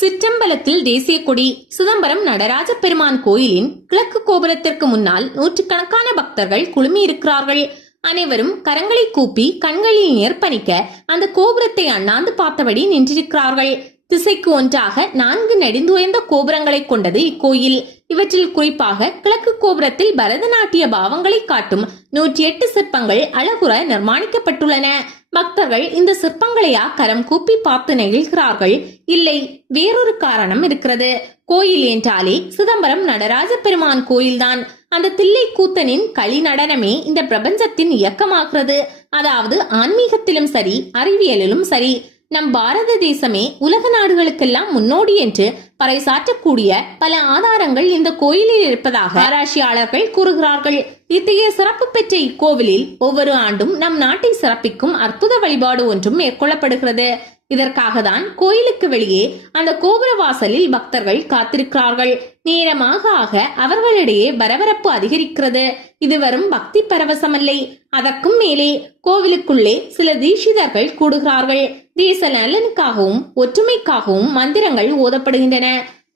சிற்றம்பலத்தில் தேசிய கொடி சிதம்பரம் நடராஜ பெருமான் கோயிலின் கிழக்கு கோபுரத்திற்கு முன்னால் நூற்றுக்கணக்கான பக்தர்கள் குழுமியிருக்கிறார்கள். அனைவரும் கரங்களை கூப்பி கண்களில் நேர்பணிக்க அந்த கோபுரத்தை அண்ணாந்து பார்த்தபடி நின்றிருக்கிறார்கள். திசைக்கு ஒன்றாக நான்கு நெடுந்துயர்ந்த கோபுரங்களை கொண்டது இக்கோயில். இவற்றில் குறிப்பாக கிழக்கு கோபுரத்தில் பரதநாட்டிய பாவங்களை காட்டும் நூற்றி எட்டு சிற்பங்கள் அழகுற நிர்மாணிக்கப்பட்டுள்ளன. பக்தர்கள் இந்த சிற்பங்களையா கரம் கூப்பி பார்த்து நெகிழ்கிறார்கள். இல்லை வேறொரு காரணம் இருக்கிறது. கோயில் என்றாலே சிதம்பரம் நடராஜ பெருமான் கோயில்தான். அந்த தில்லை கூத்தனின் களி நடனமே இந்த பிரபஞ்சத்தின் இயக்கமாகிறது. அதாவது ஆன்மீகத்திலும் சரி அறிவியலிலும் சரி. நம் பாரத தேசமே உலக நாடுகளுக்கெல்லாம் முன்னோடி என்று பறைசாற்றக்கூடிய பல ஆதாரங்கள் இந்த கோயிலில் இருப்பதாக ஆராய்ச்சியாளர்கள் கூறுகிறார்கள். இத்தகைய சிறப்பு பெற்ற இக்கோவிலில் ஒவ்வொரு ஆண்டும் நம் நாட்டை சிறப்பிக்கும் அற்புத வழிபாடு ஒன்றும் மேற்கொள்ளப்படுகிறது. இதற்காக தான் கோயிலுக்கு வெளியே அந்த கோபுர வாசலில் பக்தர்கள் காத்திருக்கிறார்கள். நேரமாக ஆக அவர்களிடையே பரபரப்பு அதிகரிக்கிறது. இது வரும் பக்தி பரவசமல்லை. அதற்கும் மேலே கோவிலுக்குள்ளே சில தீட்சிதர்கள் கூடுகிறார்கள். தேச நலனுக்காகவும் ஒற்றுமைக்காகவும் மந்திரங்கள் ஓதப்படுகின்றன.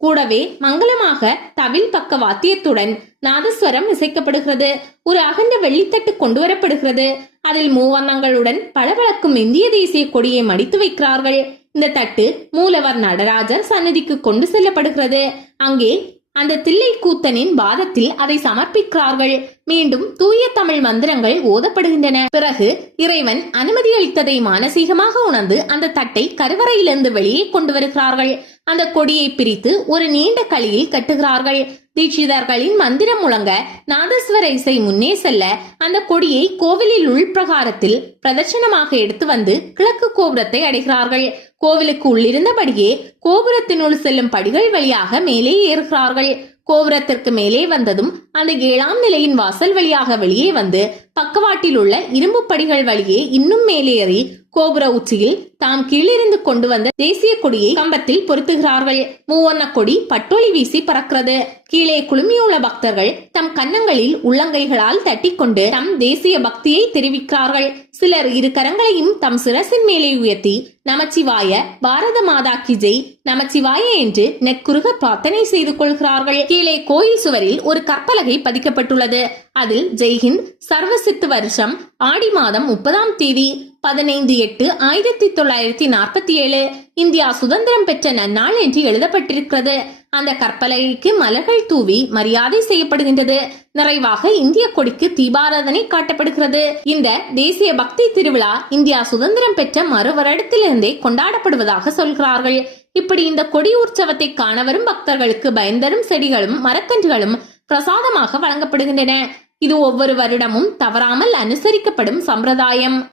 கூடவே மங்களமாக தவில் பக்க வாத்தியத்துடன் நாதஸ்வரம் இசைக்கப்படுகிறது. ஒரு அகண்ட வெள்ளித்தட்டு கொண்டு வரப்படுகிறது அதில் மூவர்ணங்களுடன் பளபளக்கும் இந்திய தேசிய கொடியை மடித்து வைக்கிறார்கள். இந்த தட்டு மூலவர் நடராஜர் சன்னதிக்கு கொண்டு செல்லப்படுகிறது. அங்கே அந்த தில்லை கூத்தனின் பாதத்தில் அதை சமர்ப்பிக்கிறார்கள். மீண்டும் தூய தமிழ் மந்திரங்கள் ஓதப்படுகின்றன. பிறகு இறைவன் அனுமதி அளித்ததை மானசீகமாக உணர்ந்து அந்த தட்டை கருவறையிலிருந்து வெளியே கொண்டு வருகிறார்கள். அந்த கொடியை பிரித்து ஒரு நீண்ட களியில் கட்டுகிறார்கள். தீட்சிதர்களின் மந்திரம் முழங்க நாதஸ்வர இசை முன்னே செல்ல அந்த கொடியை கோவிலில் உள்பிரகாரத்தில் பிரதட்சணமாக எடுத்து வந்து கிழக்கு கோபுரத்தை அடைகிறார்கள். கோவிலுக்கு உள்ளிருந்தபடியே கோபுரத்தினுள் செல்லும் படிகள் வழியாக மேலே ஏறுகிறார்கள். கோபுரத்திற்கு மேலே வந்ததும் அந்த ஏழாம் நிலையின் வாசல் வழியாக வெளியே வந்து பக்கவாட்டில் உள்ள இரும்பு படிகள் வழியே இன்னும் மேலேறி கோபுர உச்சியில் தாம் கீழிருந்து கொண்டு வந்த தேசிய கொடியை கம்பத்தில் பொருத்துகிறார்கள். மூவர்ண கொடி பட்டொளி வீசி பறக்கிறது. கீழே குழுமியுள்ள பக்தர்கள் தம் கன்னங்களில் உள்ளங்கைகளால் தட்டிக்கொண்டு தம் தேசிய பக்தியை தெரிவிக்கிறார்கள். சிலர் இரு கரங்களையும் தம் சிரசின் மேலே உயர்த்தி நமச்சிவாய பாரத மாதா கி ஜெய் நமச்சிவாய என்று நெக்குருக பிரார்த்தனை செய்து கொள்கிறார்கள். கீழே கோயில் சுவரில் ஒரு கற்பலகை பதிக்கப்பட்டுள்ளது. அதில் ஜெய்ஹிந்த் சர்வ சித்து வருஷம் ஆடி மாதம் முப்பதாம் தேதி பதினைந்து எட்டு ஆயிரத்தி தொள்ளாயிரத்தி நாற்பத்தி ஏழு. இந்தியா சுதந்திரம் பெற்ற நன்னாள் என்று எழுதப்பட்டிருக்கிறது. அந்த கற்பலகைக்கு மலர்கள் தூவி மரியாதை செய்யப்படுகின்றது. நிறைவாக இந்திய கொடிக்கு தீபாராதனை காட்டப்படுகிறது. இந்த தேசிய பக்தி திருவிழா இந்தியா சுதந்திரம் பெற்ற மறு வருடத்திலிருந்தே கொண்டாடப்படுவதாக சொல்கிறார்கள். இப்படி இந்த கொடி உற்சவத்தை காண வரும் பக்தர்களுக்கு பயந்தரும் செடிகளும் மரக்கன்றுகளும் பிரசாதமாக வழங்கப்படுகின்றன. இது ஒவ்வொரு வருடமும் தவறாமல் அனுசரிக்கப்படும் சம்பிரதாயம்.